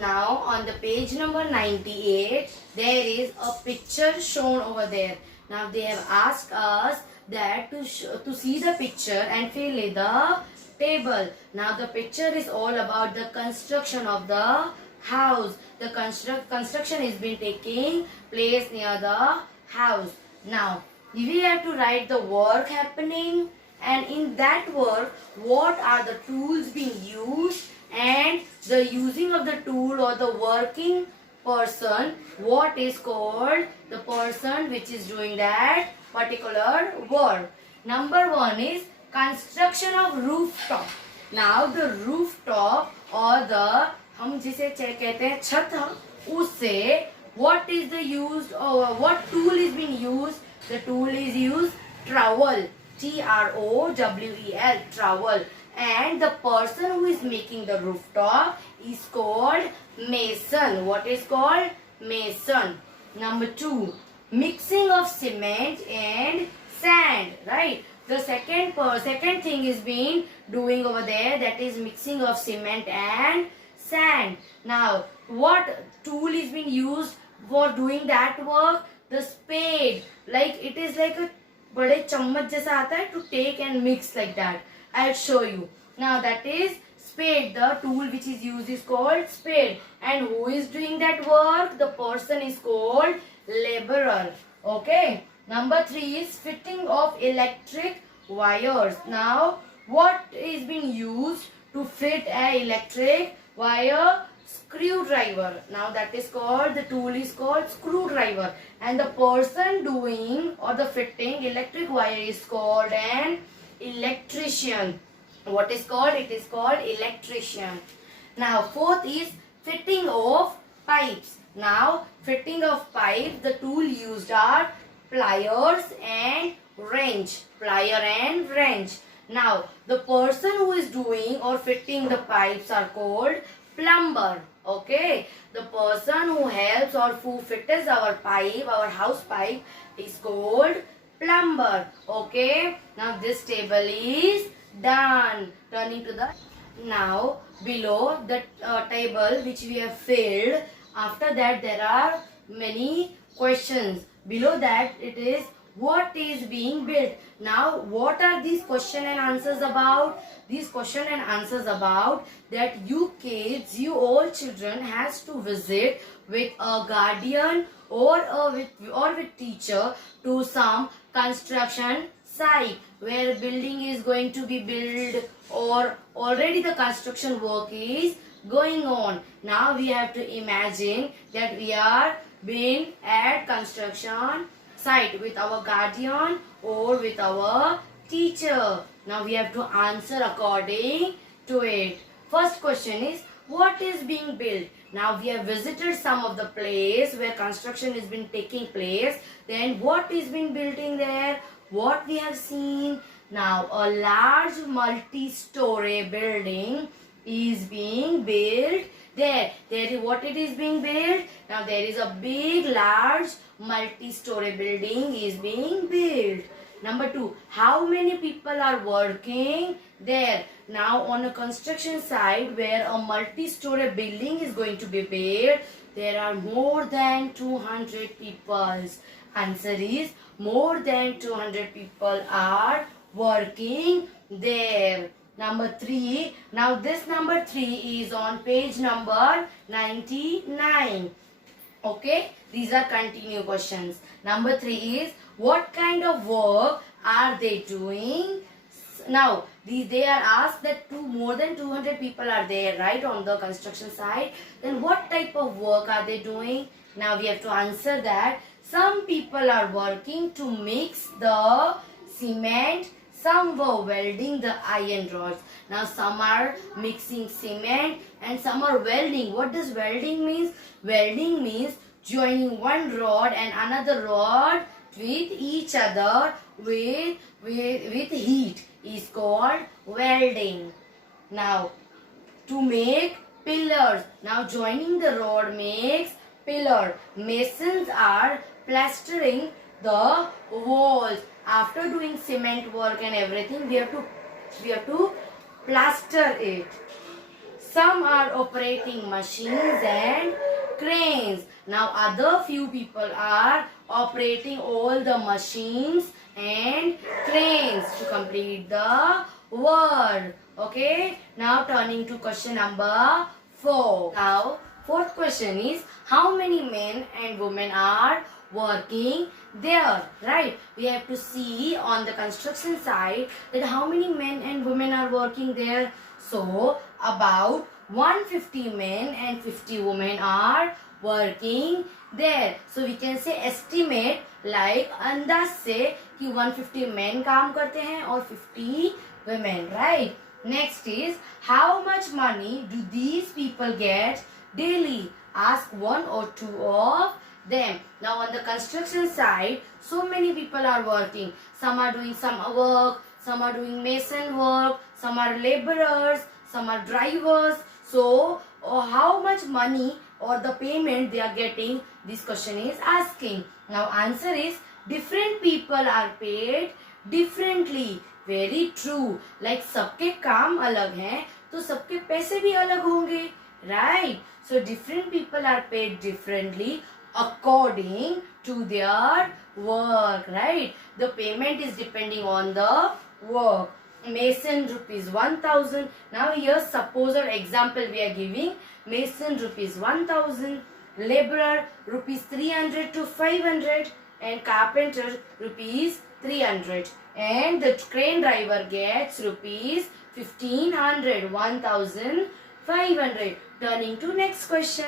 Now on the page number 98, there is a picture shown over there. Now they have asked us that to see the picture and fill in the table. Now the picture is all about the construction of the house. The construction is been taking place near the house. Now we have to write the work happening, and in that work what are the tools being used, and the using of the tool or the working person, what is called the person which is doing that particular work. Number one is construction of rooftop. Now the rooftop or the हम जिसे कहते हैं छत, उससे what is the used or what tool is being used? The tool is used trowel, trowel, trowel. And the person who is making the rooftop is called mason. What is called? Mason. Number two, mixing of cement and sand, right? The second thing is being doing over there, that is mixing of cement and sand. Now what tool is being used for doing that work? The spade. Like it is like a बड़े चम्मच जैसा आता है to take and mix like that. I'll show you. Now that is spade. The tool which is used is called spade. And who is doing that work? The person is called laborer. Okay. Number three is fitting of electric wires. Now what is being used to fit an electric wire? Screwdriver. Now that is called, the tool is called screwdriver, and the person doing or the fitting electric wire is called an electrician. What is called? It is called electrician. Now fourth is fitting of pipes. Now fitting of pipes, the tool used are pliers and wrench. Plier and wrench. Now the person who is doing or fitting the pipes are called plumber. Okay, the person who helps or who fitters our pipe, our house pipe, is called plumber. Okay, now this table is done. Turning to the now below the table which we have filled. After that there are many questions. Below that it is what is being built. Now what are these question and answers about? These question and answers about that you kids, you all children has to visit with a guardian or with teacher to some construction site where building is going to be built or already the construction work is going on. Now we have to imagine that we are being at construction site with our guardian or with our teacher. Now we have to answer according to it. First question is what is being built? Now we have visited some of the place where construction has been taking place. Then what is being built in there? What we have seen? Now a large multi-story building is being built there. There is what it is being built. Now there is a big large multi-story building is being built. Number two, how many people are working there? Now on a construction site where a multi-story building is going to be built, there are more than 200 people. Answer is more than 200 people are working there. Number three, now this number 3 is on page number 99. Okay, these are continue questions. Number 3 is what kind of work are they doing? Now they are asked that more than 200 people are there, right, on the construction site. Then what type of work are they doing? Now we have to answer that. Some people are working to mix the cement. Some were welding the iron rods. Now some are mixing cement and some are welding. What does welding means? Welding means joining one rod and another rod with each other with heat is called welding. Now to make pillars. Now joining the rod makes pillar. Masons are plastering the walls. After doing cement work and everything, we have to plaster it. Some are operating machines and cranes. Now other few people are operating all the machines and cranes to complete the word. Okay. Now turning to question number 4. Now fourth question is, how many men and women are working there? Right. We have to see on the construction site that how many men and women are working there. So about 150 men and 50 women are working there. So we can say estimate like अंदाज से कि 150 men काम करते हैं और 50 women, right? Next is, how much money do these people get daily? Ask one or two of them. Now on the construction site, so many people are working. Some are doing some work, some are doing mason work, some are laborers, some are drivers. So how much money or the payment they are getting, this question is asking. Now answer is, different people are paid differently. Very true. Like सबके काम अलग हैं तो सबके पैसे भी अलग होंगे, right? So different people are paid differently according to their work, right? The payment is depending on the work. Mason rupees 1000. Now here suppose or example we are giving. Mason rupees 1000, laborer rupees 300 to 500, and carpenter rupees 300, and the crane driver gets rupees 1500, 1500. Turning to next question.